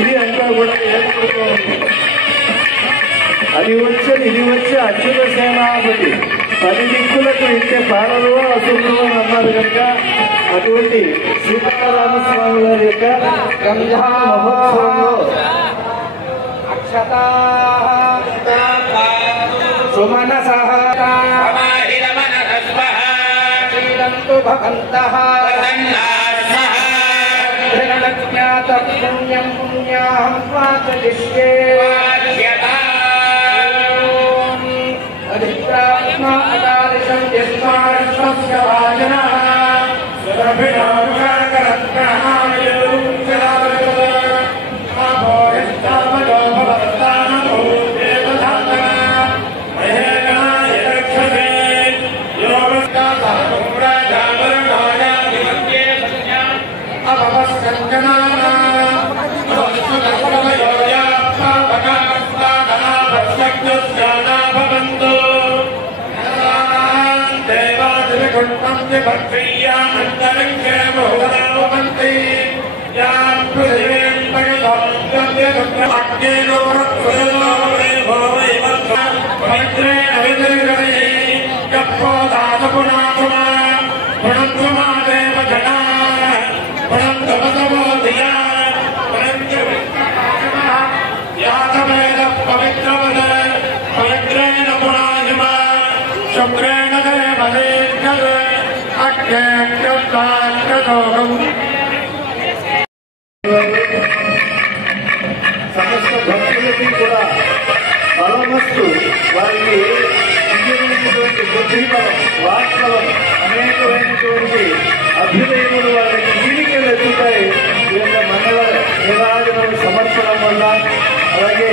ఇది అంతా కూడా ఏర్పడుతూ ఉంది. అది వచ్చి ఇది వచ్చి అచ్యుత సేనాపతి 10 దిక్కులకు ఇచ్చే పాలలు అసురులు అని అన్నారు కనుక అటువంటి సీతారామస్వామి వారి యొక్క మహోత్సవంలో సమస్త భక్తులకి కూడా బలమస్తు వారికి ఇంజనటువంటి బుద్ధిబలం వాక్బలం అనేకమైనటువంటి అభ్యుదయములు వారికి జీవికలు ఎత్తుతాయి. ఈ యొక్క మండల నిరాజనం సమర్పణం వల్ల అలాగే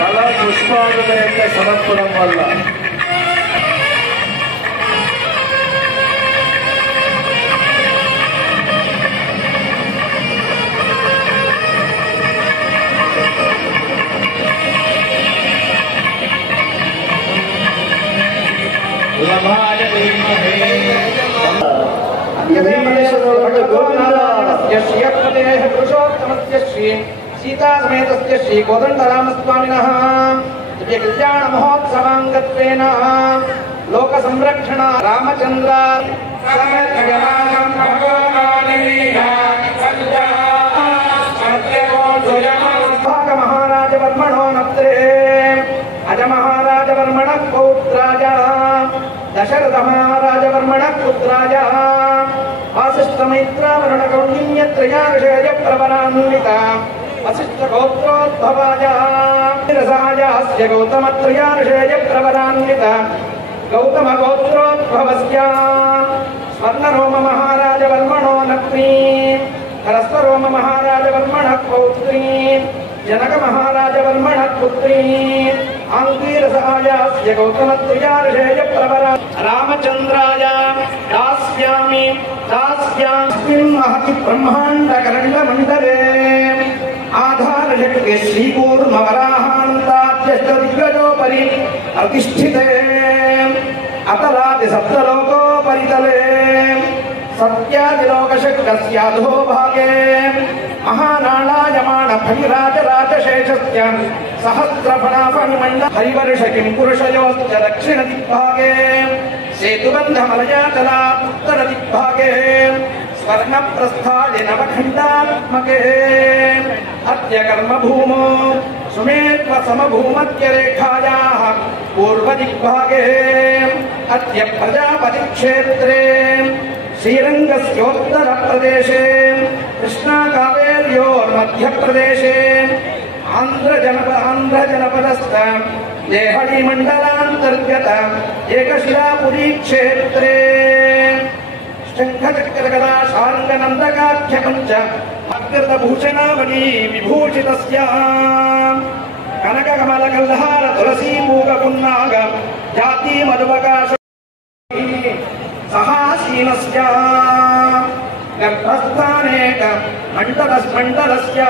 కళా పుష్పాదుల యొక్క సమర్పణం వల్ల सीता समेत श्री कोदंडरामस्वामिनः दिव्य कल्याण महोत्सवांगत्वेन लोक संरक्षण रामचंद्र महाराज वर्मणो नत्रे अज महाराज वर्मण पौत्राज दशरथ महाराज वर्मण पुत्राज वासिष्ठ मैत्रावरुण कौंडिन्यत्रया ऋषय प्रवरान्विता वसिष्ठ गोत्रोद्भवाय रसायास्य गौतमत्रया ऋषय प्रवरान्विता गौतम गोत्रोद्भवस्य स्वर्णरोम महाराज वर्मणो नक्री हरस्वरोम महाराज वर्मण पौत्री जनक महाराज वर्मण पुत्री आंगीरसायास्य गौतमत्रया ऋषय प्रवरा रामचंद्राय दास्यामि दास्यास्मिन् महति ब्रह्मांड कलंड मंडले आधार शक्ति श्रीकूर्म वराहान्ताद्यष्टदिग्गजोपरि प्रतिष्ठिते अतलादि सप्तलोकोपरितले सत्यादिलोकशक्तस्याधो भागे महानालायमान फणिराजराजशेषस्य सहस्रफणाफणिमण्ड हरिवर्ष किं पुरुषयोश्च दक्षिणदिग्भागे सेतुबन्धमलयातला उत्तरदिग्भागे स्वर्णप्रस्थादि नवखण्डात्मके अद्य कर्मभूमो सुमेत्व समभूमध्यरेखायाः पूर्वदिग्भागे अद्य प्रजापतिक्षेत्रे श्रीरङ्गस्योत्तरप्रदेशे कृष्णाकावेर्योर्मध्यप्रदेशे आन्ध्रजनपदस्थ देहली मण्डलान्तर्गत एकशिलापुरी क्षेत्रे शङ्खचक्रगदा शार्ङ्गनन्दकाख्यपञ्च अग्रतभूषणावली विभूषितस्य कनककमलकल्हार तुलसीपूगपुन्नाग जाति मधुवकाश सहासीनस्य गर्भस्थानेक मण्डलस्य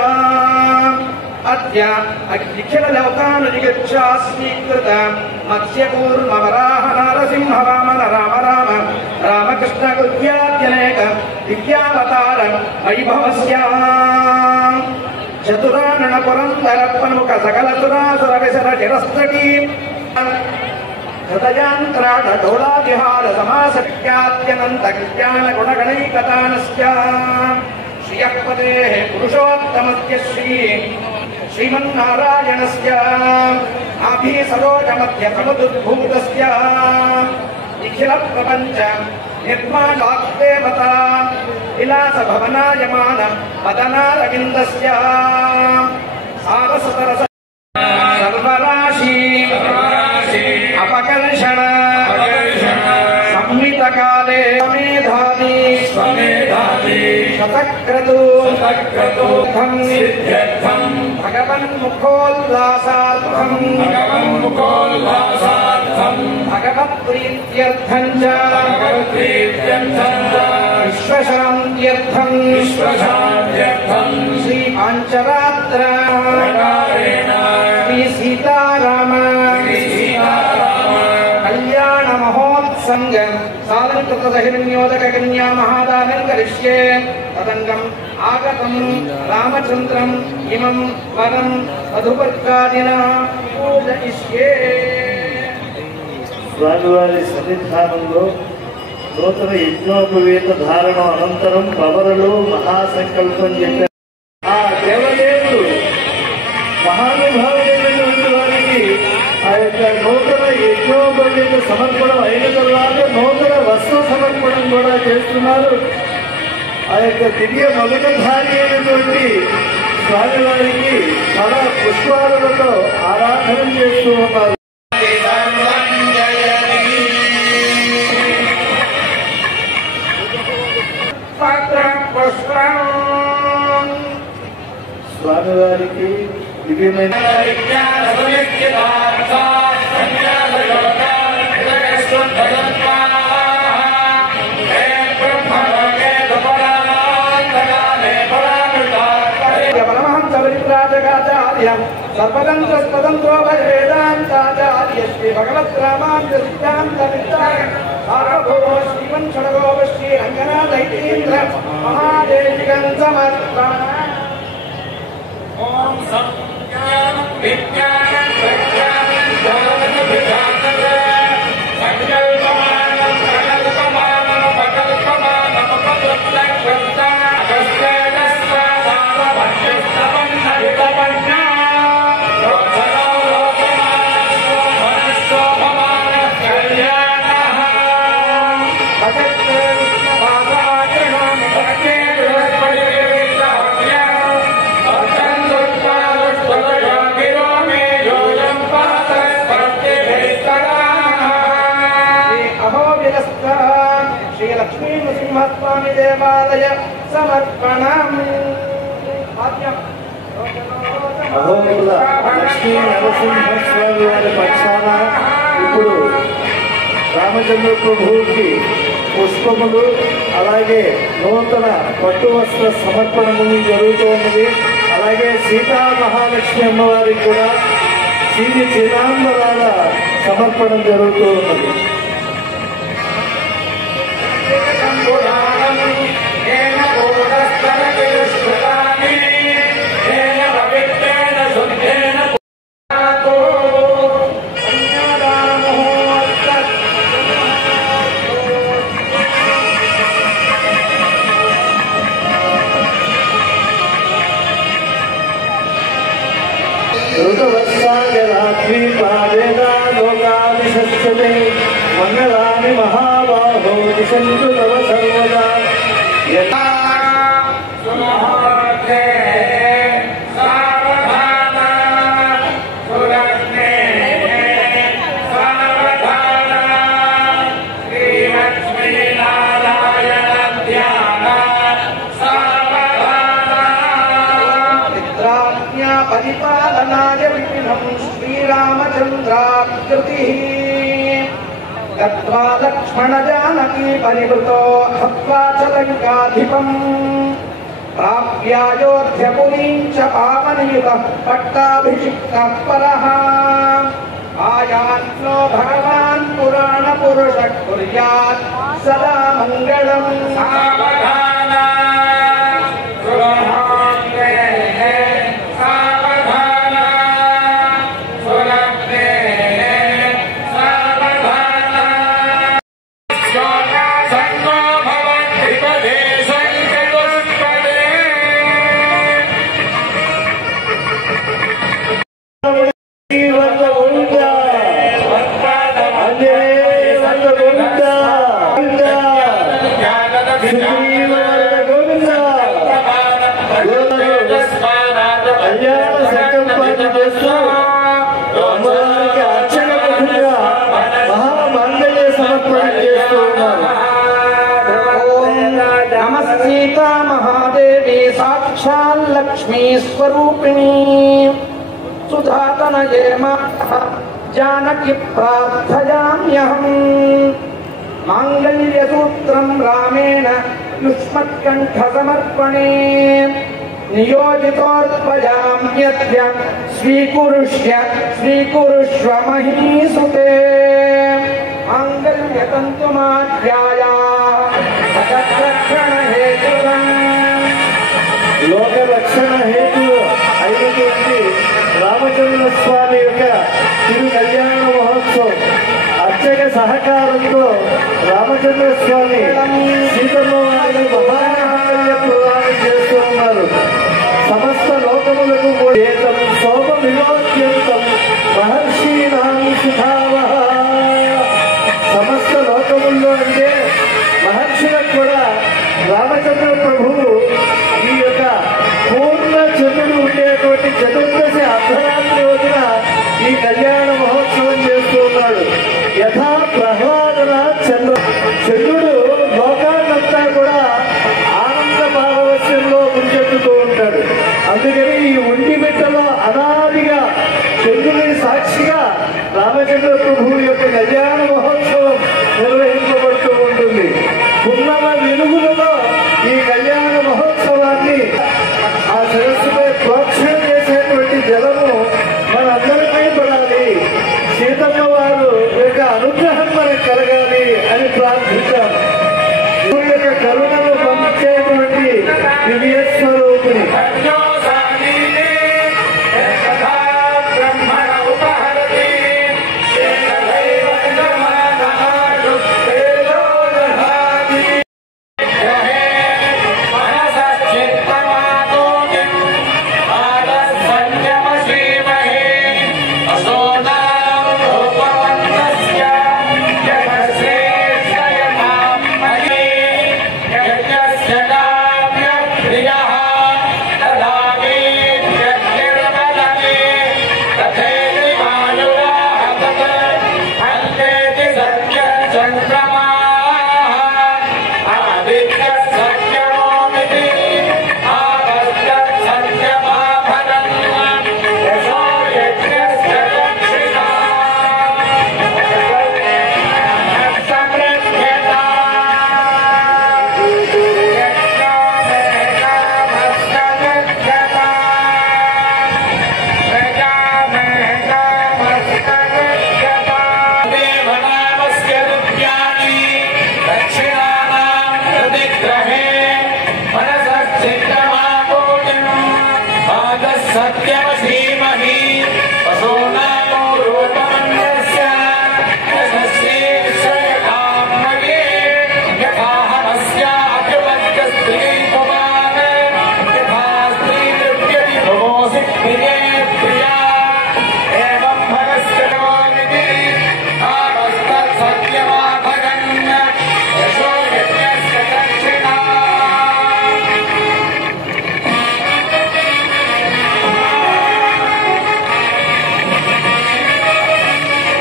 अद्य अखिललोकानुजिगच्छा स्वीकृत मत्स्यकूर्मवराह नरसिंह वामन राम राम रामकृष्ण कृत्याद्यनेक दिव्यावतार वैभवस्य చతురానన పురంధర ప్రముఖ సకల సురాసుర విసర చిరస్తటి హృదయాంతరాఢ డోళావిహార సమాసత్యాత్యనంత జ్ఞాన గుణగణైకతానస్య శ్రియపదే పురుషోత్తమస్య శ్రీమన్నారాయణస్య ఆభి సరోజ మధ్య సముద్భూతస్య నిఖిల ప్రపంచ నిర్మాణాదేవత విలాస భవనాయమాన పదనారవిందస్య సారసతరస సర్వరాశి అపకర్షణ సంహిత కాలే స్వమేధాది శతక్రతు భగవన్ముఖోల్లాసార్థం భగవత్ప్రీత్యర్థం చ విశ్వశాంత్యర్థం శ్రీ పాంచరాత్ర శ్రీ సీతారామ కళ్యాణ మహోత్సంగ సాలంకృత హిరణ్యోదక కన్యా మహాదానం కరిష్యే తదంగం ఆగతం రామచంద్రం ఇమం వరం మధుపర్కాదిన పూజయిష్యే. స్వామివారి సన్నిధానంలో నూతన యజ్ఞోపవేత ధారణం అనంతరం పవరలో మహాసంకల్పం చెప్పారు. ఆ దేవదేవుడు మహానుభావుడైనటువంటి వారికి ఆ యొక్క నూతన యజ్ఞోపవేత సమర్పణం అయిన తర్వాత నూతన వస్త్ర సమర్పణం కూడా చేస్తున్నారు. ఆ యొక్క దివ్య మగుటధారి అయినటువంటి స్వామివారికి చాలా పుష్పాలతో ఆరాధన చేస్తూ ఉన్నారు. స్వామివారికి దివ్యమైన సర్వతంత్ర స్వతంత్రో వేదాంతాచార్య శ్రీ భగవత్ రామాంజ సిద్ధాంత సార్వభౌమ శ్రీమన్ షడగోప శ్రీ రంగనాథైతేంద్ర మహాదేశికం సమర్పణ. ఓం సంజ్ఞానం విజ్ఞానం ప్రజ్ఞానం జ్ఞానం సంకల్పమానం ప్రకల్పమానం ప్రకల్పమానం శ్రీ లక్ష్మీ నృసింహస్వామి దేవాలయ సమర్పణం. అహోబిల లక్ష్మీ నరసింహస్వామి వారి పక్షాన ఇప్పుడు రామచంద్ర ప్రభువుకి పుష్పములు అలాగే నూతన పట్టు వస్త్ర సమర్పణము జరుగుతోంది. అలాగే సీతా మహాలక్ష్మి అమ్మవారికి కూడా చీని చిరాంబరాల సమర్పణం జరుగుతూ ఉన్నది. ృతవత్సాగరాత్రీపాదేలోకావిశస్యతే మంగళాని మహాబాహో దిశంతు తవ సర్వదా. పరిపాలనాయ విఘ్నం శ్రీరామచంద్రాకృతి గత్వా లక్ష్మణ జానకీ పరివృతో హత్వా చ లంకాధిపం ప్రాప్యాయోధ్యపురీం చ పావనయుతః పట్టాభిషిక్తః పరః ఆయాన్లో భగవాన్ పురాణ పురుషః కుర్యాత్ సదా మంగళం. సావధాన सीता महादेवी साक्षात् लक्ष्मी स्वरूपिणी सुधातनये मातः जानकी प्रार्थयाम्यहम् मांगल्यसूत्रं रामेण युष्मत्कण्ठसमर्पणे नियोजितोऽर्पयाम्यद्य स्वीकुरुष्व महीसुते मांगल्यतन्तुमाध्याया లోక రక్షణ హేతు అయినటువంటి రామచంద్ర స్వామి యొక్క తిరు కళ్యాణ మహోత్సవం అర్చక సహకారంతో రామచంద్ర స్వామి సీతమ్మ వారిని మహామాంగళ్య ప్రదానం చేస్తూ ఉన్నారు. సమస్త లోకములకు ఏతం శోభ విలోక్యంతం మహర్షీనాం సుఖావహ. సమస్త లోకముల్లో అంటే మహర్షులకు కూడా రామచంద్ర ప్రభువు ఈ యొక్క పూర్ణ చంద్రుడు ఉండేటువంటి చతుర్దశి అర్ధరాత్రి రోజున ఈ కళ్యాణ మహోత్సవం చేస్తూ ఉన్నాడు. యథా ప్రహ్లాదన చంద్రుడు లోకాన్నంతా కూడా ఆనంద పారవస్యంలో ముంచెత్తుతూ ఉంటాడు. అందుకని ఈ ఉండి బిడ్డలో అనాదిగా చంద్రుని సాక్షిగా రామచంద్ర ప్రభువు యొక్క కళ్యాణ మహోత్సవం నిర్వహించబడుతూ ఉంటుంది. పున్నమ వెలుగులలో ఈ కళ్యాణ మహోత్సవాన్ని ఆ సరస్సుపై ప్రోక్షణ చేసేటువంటి జలము మనందరిపై పడాలి, సీతమ్మ వారు యొక్క అనుగ్రహం మనకు కలగాలి అని ప్రార్థించాం. యొక్క కరుణను పంపించేటువంటి దివ్య స్వరూపిణి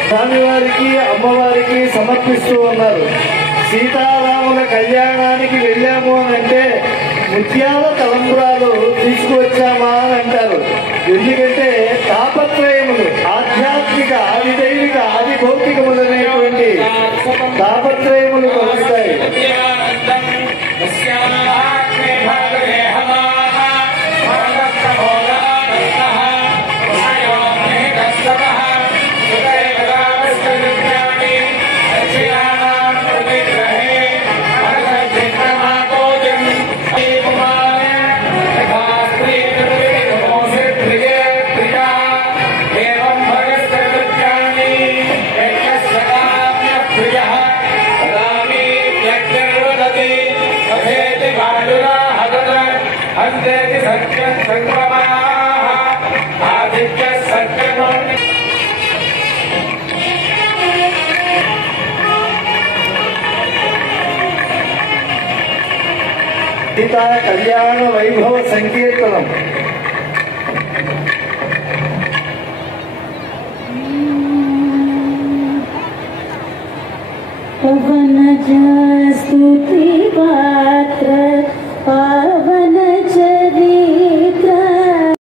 స్వామివారికి అమ్మవారికి సమర్పిస్తూ ఉన్నారు. సీతారాముల కళ్యాణానికి వెళ్ళాము అని అంటే ముత్యాల తలంబ్రాలు తీసుకువచ్చామా అని అంటారు. ఎందుకంటే తాపత్రయములు ఆధ్యాత్మిక ఆది దైవిక ఆది భౌతికములనేటువంటి తాపత్రయములు కలుగుతాయి. Yeah. వందేతి సత్యం సంక్రమాః ఆదిత్య సత్యమో సీతా కళ్యాణ వైభవ సంకీర్తనం. పవన